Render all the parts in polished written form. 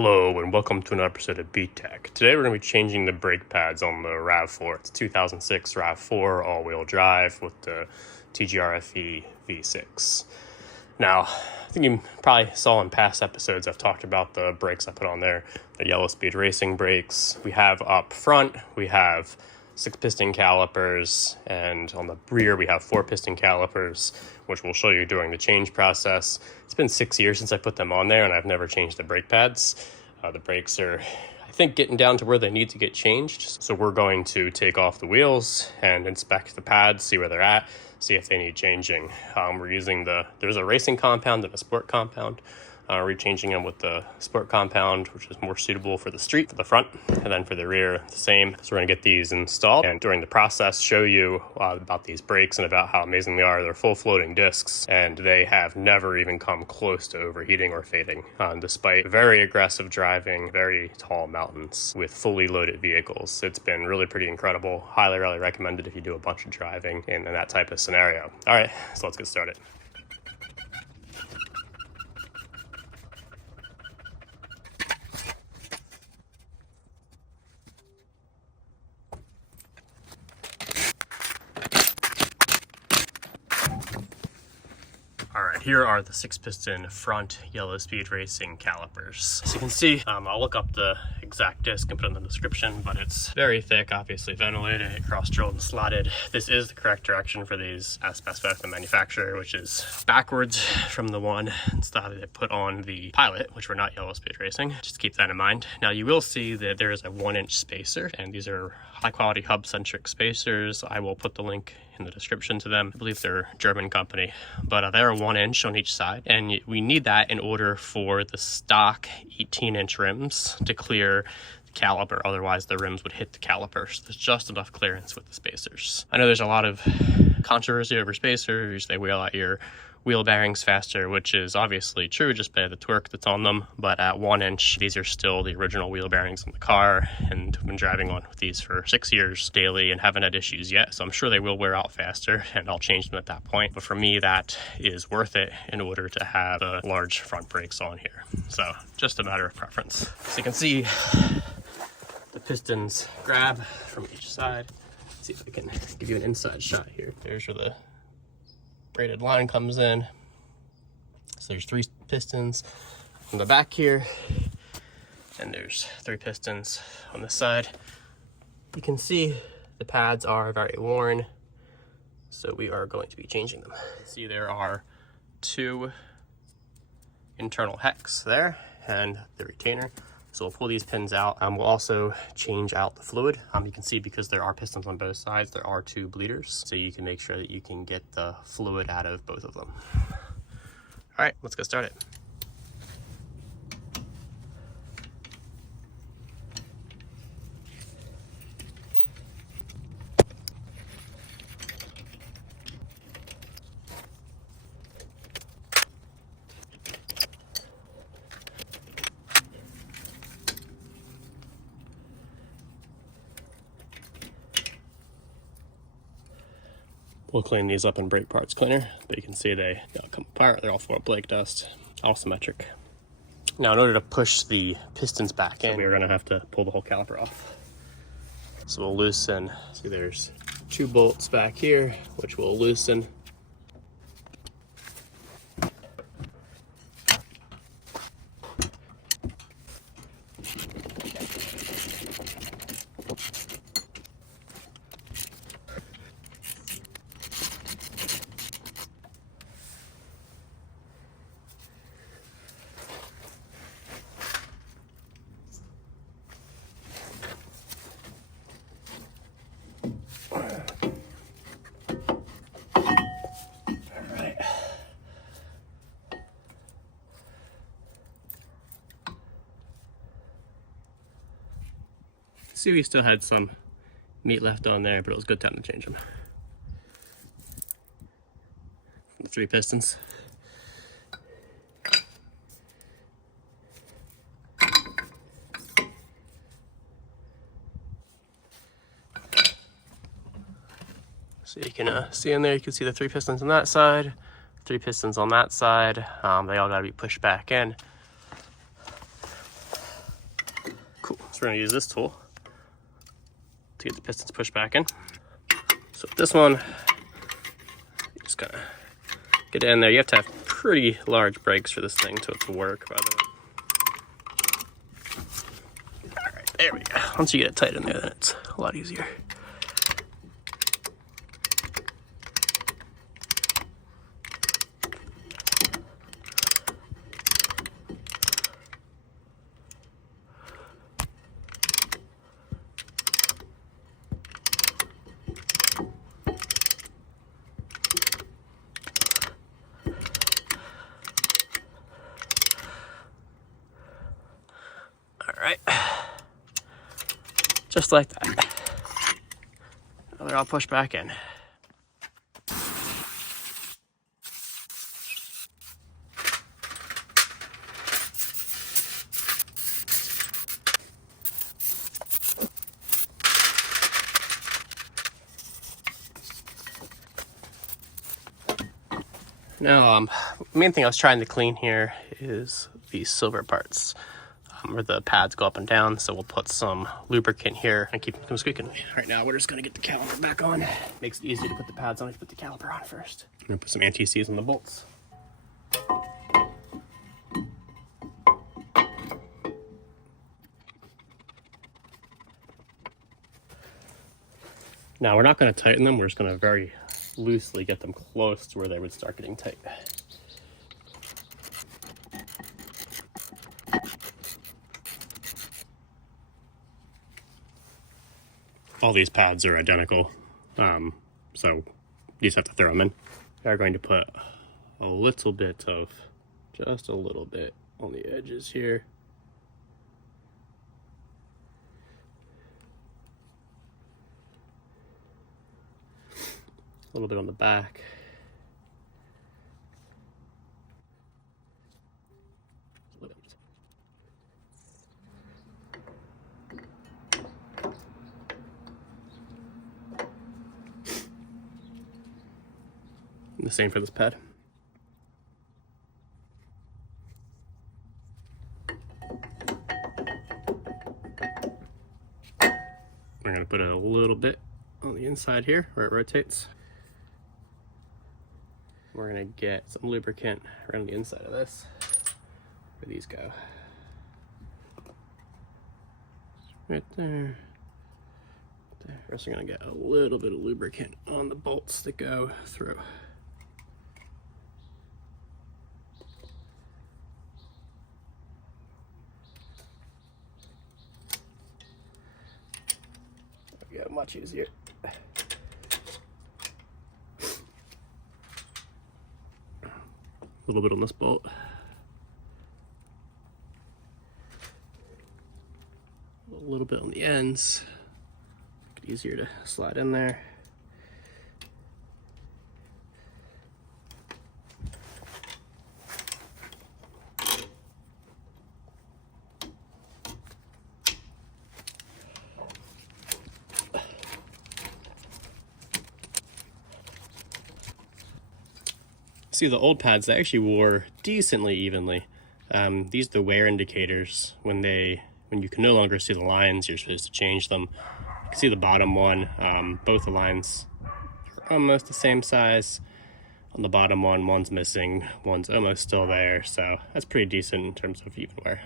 Hello and welcome to another episode of BTech. Today we're going to be changing the brake pads on the Rav4. It's a 2006 Rav4 all-wheel drive with the TGRFE V6. Now, I think you probably saw in past episodes I've talked about the brakes I put on there, the YellowSpeed Racing brakes. We have up front, we have 6-piston calipers, and on the rear we have 4-piston calipers, which we'll show you during the change process. It's been 6 years since I put them on there, and I've never changed the brake pads. The brakes are, I think, getting down to where they need to get changed. So we're going to take off the wheels and inspect the pads, see where they're at, see if they need changing. We're using there's a racing compound and a sport compound. We're changing them with the sport compound, which is more suitable for the street, for the front, and then for the rear, the same. So we're gonna get these installed, and during the process, show you about these brakes and about how amazing they are. They're full floating discs, and they have never even come close to overheating or fading, despite very aggressive driving, very tall mountains with fully loaded vehicles. It's been really pretty incredible. Highly recommended if you do a bunch of driving in that type of scenario. All right, so let's get started. Alright, here are the 6-piston front YellowSpeed Racing calipers. As you can see, I'll look up the exact disc and put it in the description, but it's very thick, obviously ventilated, cross-drilled and slotted. This is the correct direction for these as specified by the manufacturer, which is backwards from the one style that they put on the Pilot, which were not YellowSpeed Racing. Just keep that in mind. Now you will see that there is a 1-inch spacer, and these are high-quality hub-centric spacers. I will put the link in the description to them. I believe they're a German company, but they're 1 inch on each side, and we need that in order for the stock 18-inch rims to clear the caliper. Otherwise the rims would hit the calipers. There's just enough clearance with the spacers. I know there's a lot of controversy over spacers. They wheel out your wheel bearings faster, which is obviously true just by the torque that's on them, but at 1 inch these are still the original wheel bearings in the car, and I've been driving on with these for 6 years daily and haven't had issues yet, so I'm sure they will wear out faster and I'll change them at that point. But for me, that is worth it in order to have the large front brakes on here. So just a matter of preference. So you can see the pistons grab from each side. Let's see if I can give you an inside shot here. There's where the braided line comes in. So there's 3 pistons on the back here, and there's 3 pistons on this side. You can see the pads are very worn, so we are going to be changing them. See, there are 2 internal hex there and the retainer. So we'll pull these pins out. We'll also change out the fluid. You can see, because there are pistons on both sides, there are 2 bleeders. So you can make sure that you can get the fluid out of both of them. All right, let's get started. We'll clean these up in brake parts cleaner, but you can see they come apart. They're all full of brake dust, all symmetric. Now, in order to push the pistons back in, we're gonna have to pull the whole caliper off. So we'll loosen, see there's 2 bolts back here, which we'll loosen. See, we still had some meat left on there, but it was a good time to change them. The 3 pistons. So you can see in there, you can see the 3 pistons on that side, 3 pistons on that side. They all got to be pushed back in. So we're gonna use this tool to get the pistons pushed back in. So with this one, you just gotta get it in there. You have to have pretty large brakes for this thing to work, by the way. All right, there we go. Once you get it tight in there, then it's a lot easier. All right, just like that. Now they're all pushed back in. Now, the main thing I was trying to clean here is these silver parts, where the pads go up and down. So we'll put some lubricant here and keep them from squeaking. Right now, we're just gonna get the caliper back on. Makes it easy to put the pads on if you put the caliper on first. I'm gonna put some anti-seize on the bolts. Now, we're not gonna tighten them. We're just gonna very loosely get them close to where they would start getting tight. All these pads are identical, so you just have to throw them in. We are going to put a little bit of, just a little bit on the edges here. A little bit on the back. And the same for this pad. We're going to put a little bit on the inside here where it rotates. We're going to get some lubricant around the inside of this, where these go. Right there. We're also going to get a little bit of lubricant on the bolts that go through. There we go, much easier. A little bit on this bolt. A little bit on the ends. Make it easier to slide in there. See, the old pads, they actually wore decently evenly. These are the wear indicators. When you can no longer see the lines, you're supposed to change them. You can see the bottom one, both the lines are almost the same size. On the bottom one, one's missing, one's almost still there, so that's pretty decent in terms of even wear.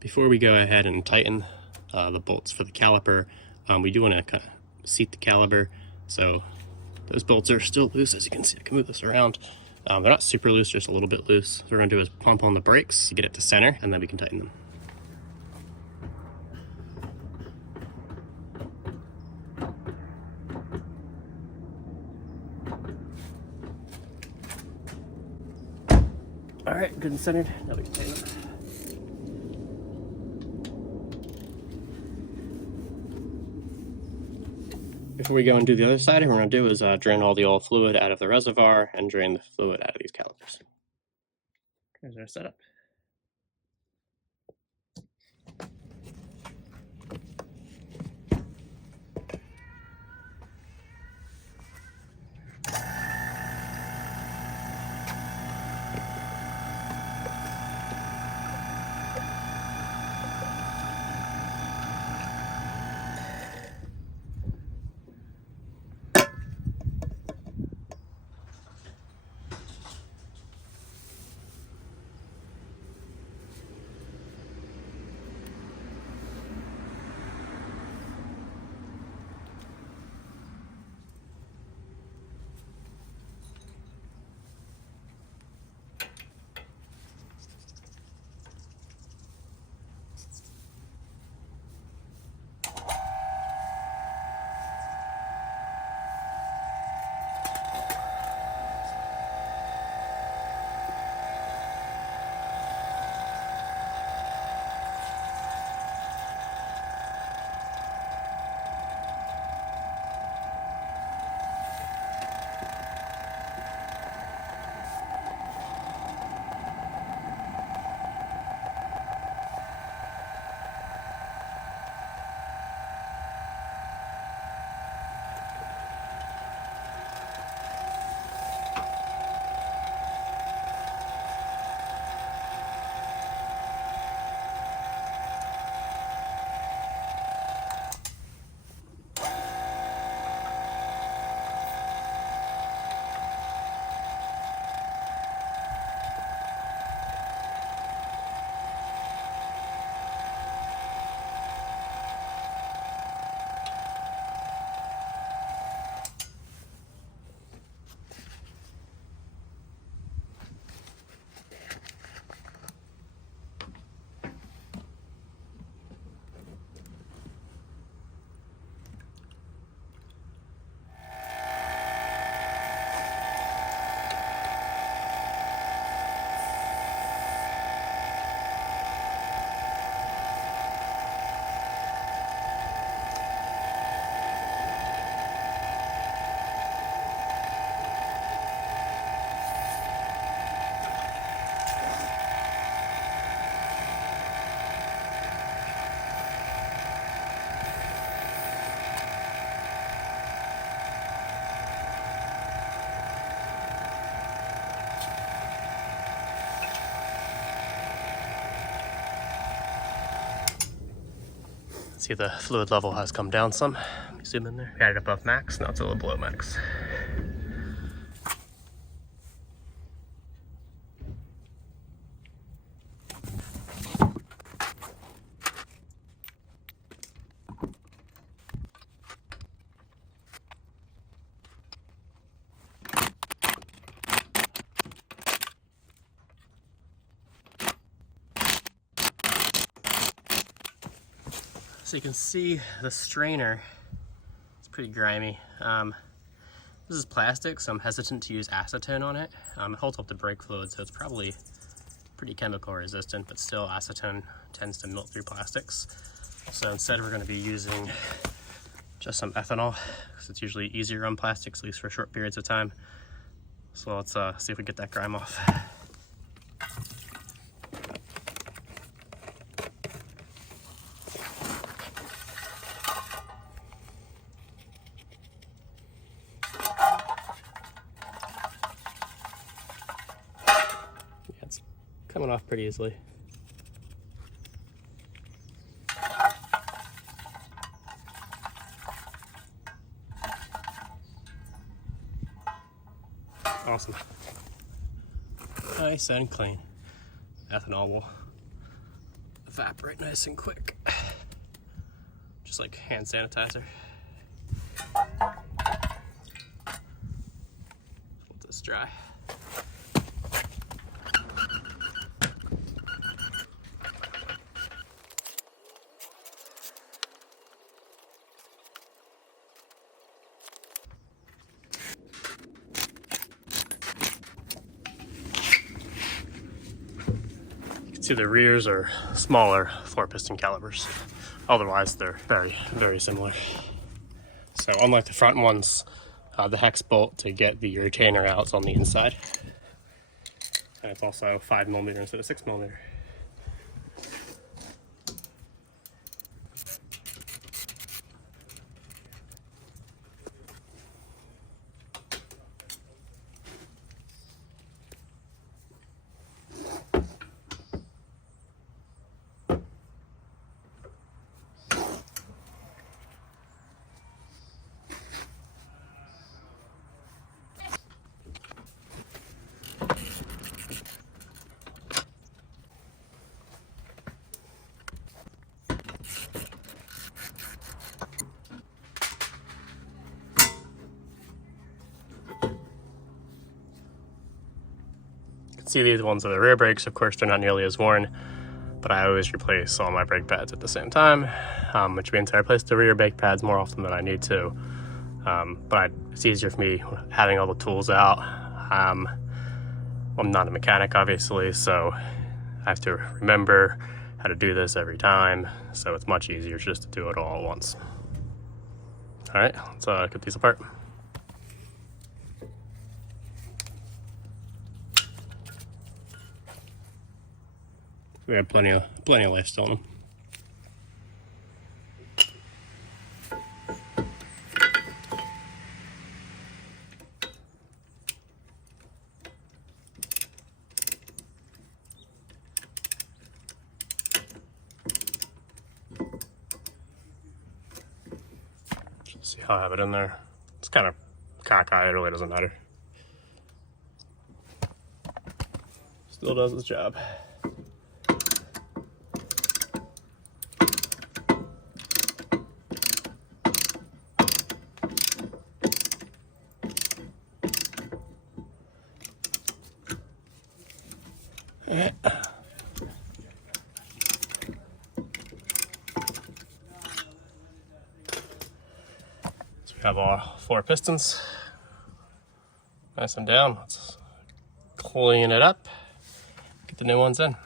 Before we go ahead and tighten the bolts for the caliper, we do want to kind of seat the caliper. So those bolts are still loose, as you can see. I can move this around. They're not super loose, just a little bit loose. So what we're gonna do is pump on the brakes to get it to center, and then we can tighten them. All right, good and centered. Now we can tighten them. Before we go and do the other side, what we're going to do is drain all the old fluid out of the reservoir and drain the fluid out of these calipers. Here's our setup. see the fluid level has come down some. Let me zoom in there. We had it above max, now it's a little below max. So you can see the strainer, it's pretty grimy. This is plastic, so I'm hesitant to use acetone on it. It holds up the brake fluid, so it's probably pretty chemical resistant, but still acetone tends to melt through plastics. So instead we're gonna be using just some ethanol, because it's usually easier on plastics, at least for short periods of time. So let's see if we get that grime off. Coming off pretty easily. Awesome. Nice and clean. Ethanol will evaporate nice and quick. Just like hand sanitizer. Let this dry. See, the rears are smaller 4-piston calipers. Otherwise, they're very, very similar. So unlike the front ones, the hex bolt to get the retainer out is on the inside. And it's also 5mm instead of 6mm. See, these ones are the rear brakes. Of course, they're not nearly as worn, but I always replace all my brake pads at the same time, which means I replace the rear brake pads more often than I need to. But it's easier for me having all the tools out. I'm not a mechanic, obviously, so I have to remember how to do this every time, so it's much easier just to do it all at once. All right, let's get these apart. We have plenty of life still in them. See how I have it in there. It's kind of cockeyed, it really doesn't matter. Still does its job. Alright. So we have our 4 pistons. Nice and down. Let's clean it up. Get the new ones in.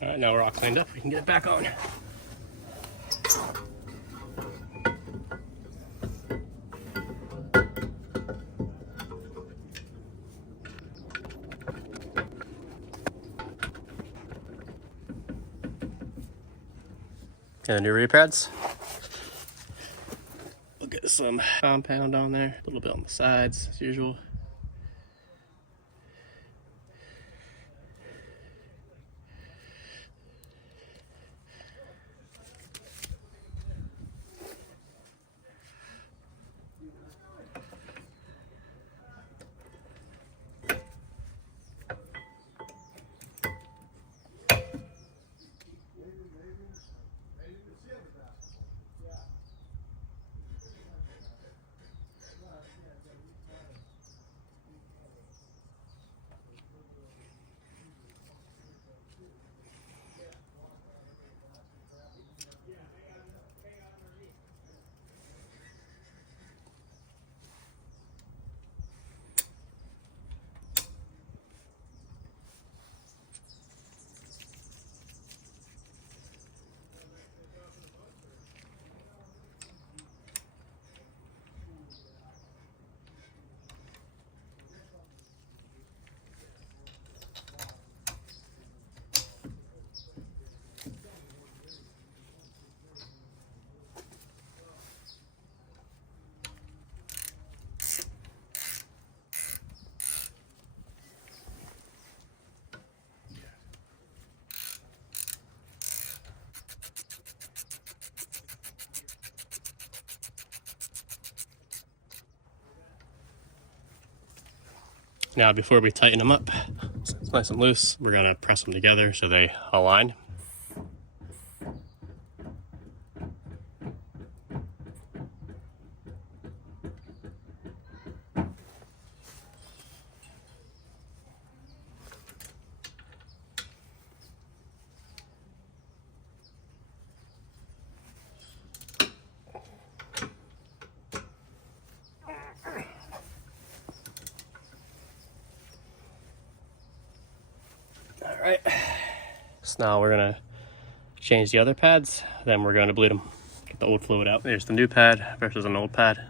All right, now we're all cleaned up. We can get it back on. And the new rear pads. We'll get some compound on there, a little bit on the sides as usual. Now, before we tighten them up, so it's nice and loose, we're gonna press them together so they align. All right, so now we're gonna change the other pads, then we're gonna bleed them, get the old fluid out. There's the new pad versus an old pad.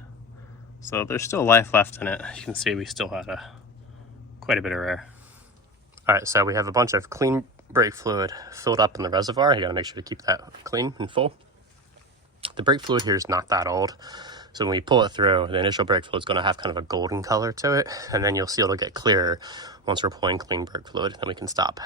So there's still life left in it. You can see we still had quite a bit of air. All right, so we have a bunch of clean brake fluid filled up in the reservoir. You gotta make sure to keep that clean and full. The brake fluid here is not that old. So when we pull it through, the initial brake fluid is gonna have kind of a golden color to it. And then you'll see it'll get clearer once we're pulling clean brake fluid, then we can stop.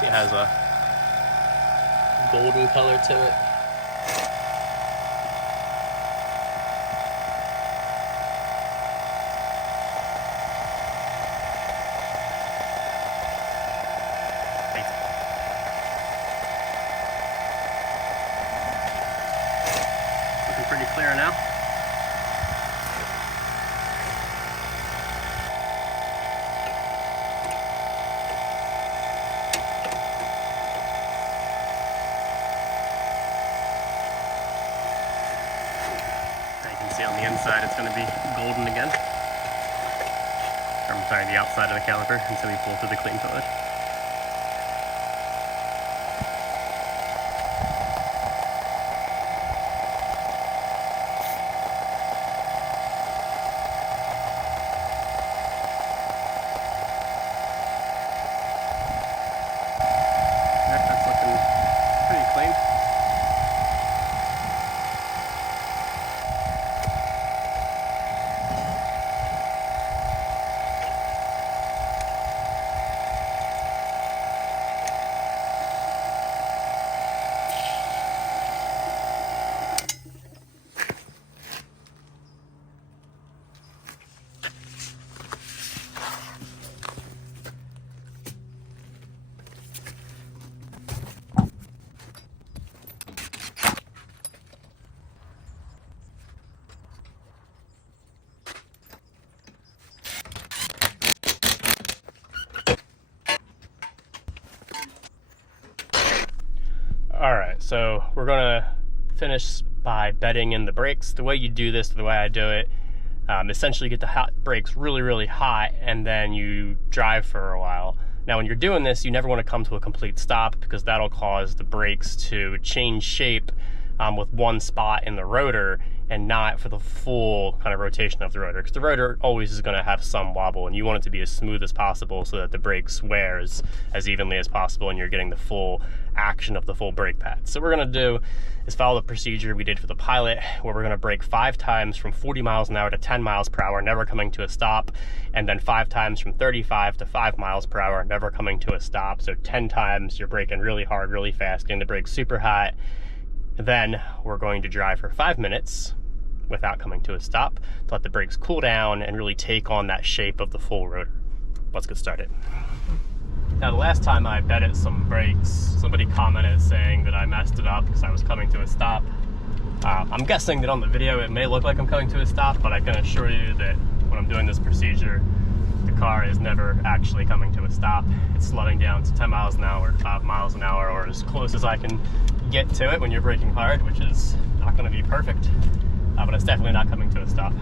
See, it has a golden color to it. Looking pretty clear now. See, on the inside it's going to be golden again. I'm sorry, the outside of the caliper until we pull through the clean fluid. That's looking pretty clean. All right, so we're gonna finish by bedding in the brakes. The way you do this, the way I do it, essentially get the brakes really, really hot, and then you drive for a while. Now, when you're doing this, you never want to come to a complete stop, because that'll cause the brakes to change shape with one spot in the rotor and not for the full kind of rotation of the rotor, because the rotor always is going to have some wobble, and you want it to be as smooth as possible so that the brakes wears as evenly as possible and you're getting the full action of the full brake pad. So what we're going to do is follow the procedure we did for the Pilot, where we're going to brake 5 times from 40 miles an hour to 10 miles per hour, never coming to a stop, and then 5 times from 35 to 5 miles per hour, never coming to a stop. So 10 times you're braking really hard, really fast, getting the brakes super hot. Then we're going to drive for 5 minutes without coming to a stop to let the brakes cool down and really take on that shape of the full rotor. Let's get started. Now, the last time I bedded some brakes, somebody commented saying that I messed it up because I was coming to a stop. I'm guessing that on the video it may look like I'm coming to a stop, but I can assure you that when I'm doing this procedure, the car is never actually coming to a stop. It's slowing down to 10 miles an hour, 5 miles an hour, or as close as I can get to it when you're braking hard, which is not going to be perfect, but it's definitely not coming to a stop.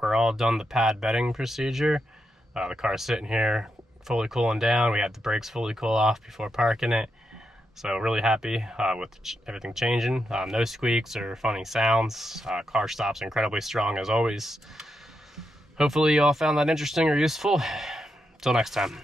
We're all done the pad bedding procedure. The car's sitting here fully cooling down. We had the brakes fully cool off before parking it. So really happy with everything changing. No squeaks or funny sounds. Car stops incredibly strong as always. Hopefully you all found that interesting or useful. Until next time.